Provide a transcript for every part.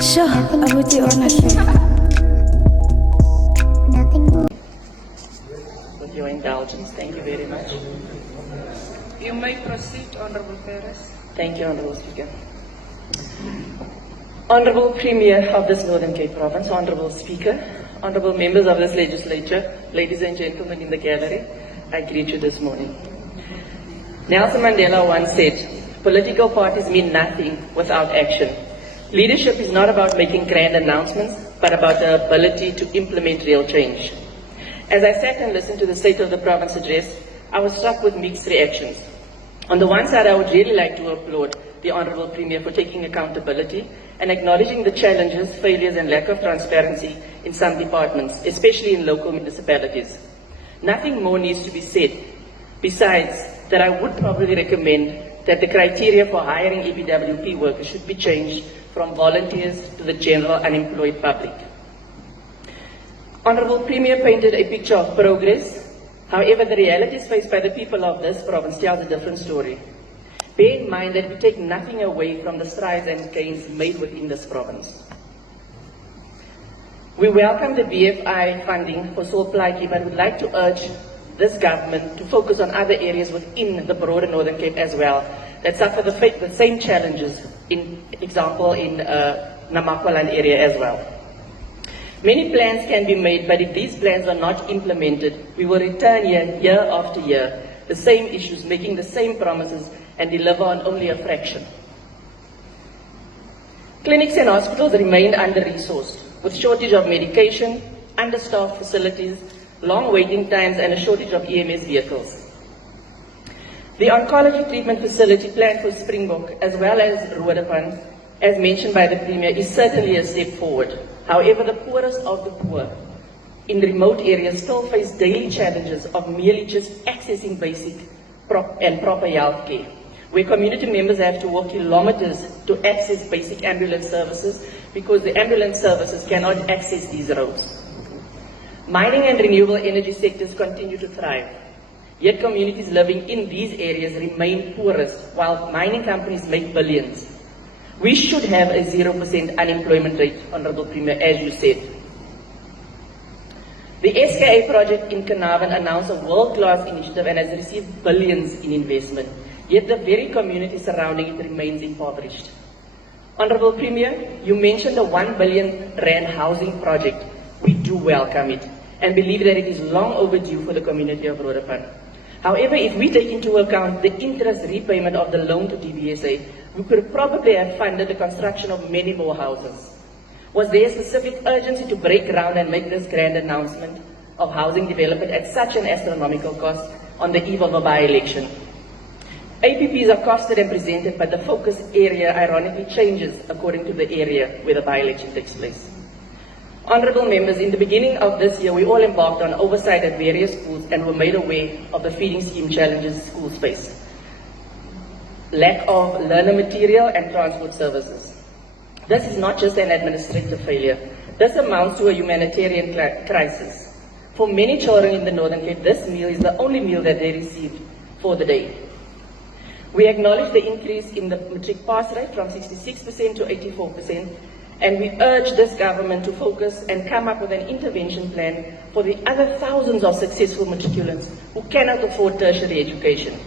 Sure, I would do honestly. With your indulgence, thank you very much. You may proceed, Honorable Ferris. Thank you, Honorable Speaker. Honorable Premier of this Northern Cape Province, Honorable Speaker, Honorable members of this legislature, ladies and gentlemen in the gallery, I greet you this morning. Nelson Mandela once said, political parties mean nothing without action. Leadership is not about making grand announcements, but about the ability to implement real change. As I sat and listened to the State of the Province address, I was struck with mixed reactions. On the one side, I would really like to applaud the Honorable Premier for taking accountability and acknowledging the challenges, failures and lack of transparency in some departments, especially in local municipalities. Nothing more needs to be said, besides that I would probably recommend that the criteria for hiring EPWP workers should be changed from volunteers to the general unemployed public. Honorable Premier painted a picture of progress. However, the realities faced by the people of this province tells a different story. Bear in mind that we take nothing away from the strides and gains made within this province. We welcome the BFI funding for Soul Plaatje, but would like to urge this government to focus on other areas within the broader Northern Cape as well that suffer the same challenges, in example in Namakwaland area as well. Many plans can be made, but if these plans are not implemented, we will return here, year after year, the same issues, making the same promises and deliver on only a fraction. Clinics and hospitals remain under-resourced, with shortage of medication, understaffed facilities, long waiting times and a shortage of EMS vehicles. The oncology treatment facility planned for Springbok as well as Roodepan, as mentioned by the Premier, is certainly a step forward. However, the poorest of the poor in remote areas still face daily challenges of merely just accessing basic and proper health care, where community members have to walk kilometers to access basic ambulance services because the ambulance services cannot access these roads. Mining and renewable energy sectors continue to thrive, yet communities living in these areas remain poorest while mining companies make billions. We should have a 0% unemployment rate, Honorable Premier, as you said. The SKA project in Carnarvon announced a world-class initiative and has received billions in investment, yet the very community surrounding it remains impoverished. Honorable Premier, you mentioned the 1 billion rand housing project. We do welcome it and believe that it is long overdue for the community of Roodepan. However, if we take into account the interest repayment of the loan to DBSA, we could probably have funded the construction of many more houses. Was there a specific urgency to break ground and make this grand announcement of housing development at such an astronomical cost on the eve of a by-election? APPs are costed and presented, but the focus area ironically changes according to the area where the by-election takes place. Honourable members, in the beginning of this year, we all embarked on oversight at various schools and were made aware of the feeding scheme challenges schools face. Lack of learner material and transport services. This is not just an administrative failure. This amounts to a humanitarian crisis. For many children in the Northern Cape, this meal is the only meal that they receive for the day. We acknowledge the increase in the matric pass rate from 66% to 84%, and we urge this government to focus and come up with an intervention plan for the other thousands of successful matriculants who cannot afford tertiary education.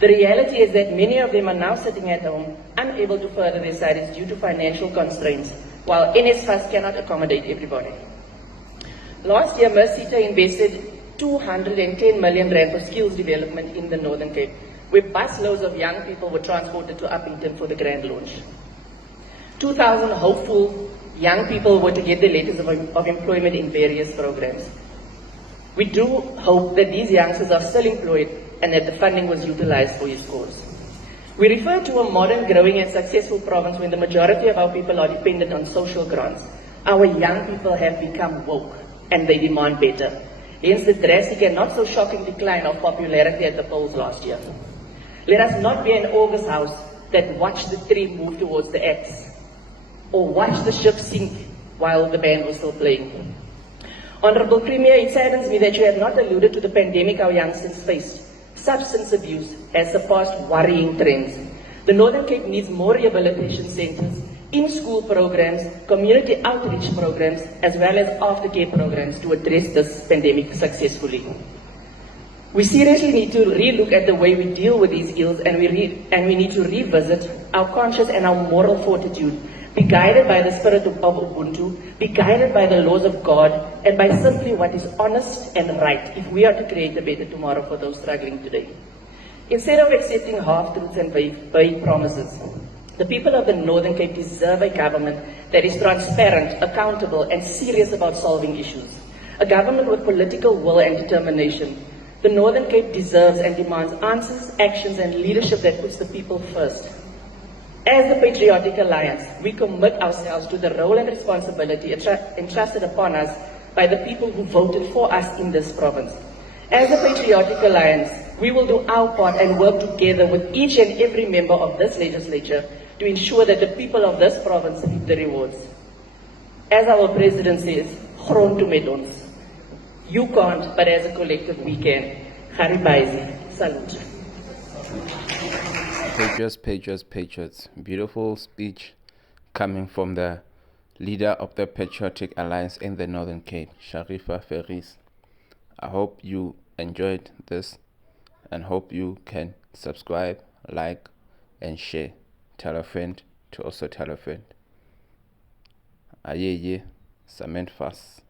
The reality is that many of them are now sitting at home, unable to further their studies due to financial constraints, while NSFAS cannot accommodate everybody. Last year, Mercita invested 210 million rand for skills development in the Northern Cape, where busloads of young people were transported to Uppington for the grand launch. 2,000 hopeful young people were to get their letters of employment in various programs. We do hope that these youngsters are still employed and that the funding was utilized for his cause. We refer to a modern, growing and successful province when the majority of our people are dependent on social grants. Our young people have become woke and they demand better. Hence the drastic and not so shocking decline of popularity at the polls last year. Let us not be an August house that watched the train move towards the X, or watch the ship sink while the band was still playing. Honourable Premier, it saddens me that you have not alluded to the pandemic our youngsters faced. Substance abuse has surpassed worrying trends. The Northern Cape needs more rehabilitation centres, in-school programs, community outreach programs, as well as aftercare programs to address this pandemic successfully. We seriously need to relook at the way we deal with these ills, and we need to revisit our conscious and our moral fortitude, be guided by the spirit of Ubuntu, be guided by the laws of God, and by simply what is honest and right if we are to create a better tomorrow for those struggling today. Instead of accepting half-truths and vague promises, the people of the Northern Cape deserve a government that is transparent, accountable, and serious about solving issues. A government with political will and determination. The Northern Cape deserves and demands answers, actions, and leadership that puts the people first. As the Patriotic Alliance, we commit ourselves to the role and responsibility entrusted upon us by the people who voted for us in this province. As the Patriotic Alliance, we will do our part and work together with each and every member of this legislature to ensure that the people of this province reap the rewards. As our president says, "Grond met ons." You can't, but as a collective we can. Sharifa, salute. Patriots. Beautiful speech coming from the leader of the Patriotic Alliance in the Northern Cape, Sharifa Ferris. I hope you enjoyed this and hope you can subscribe, like, and share. Tell a friend to also tell a friend. Aye, cement fast.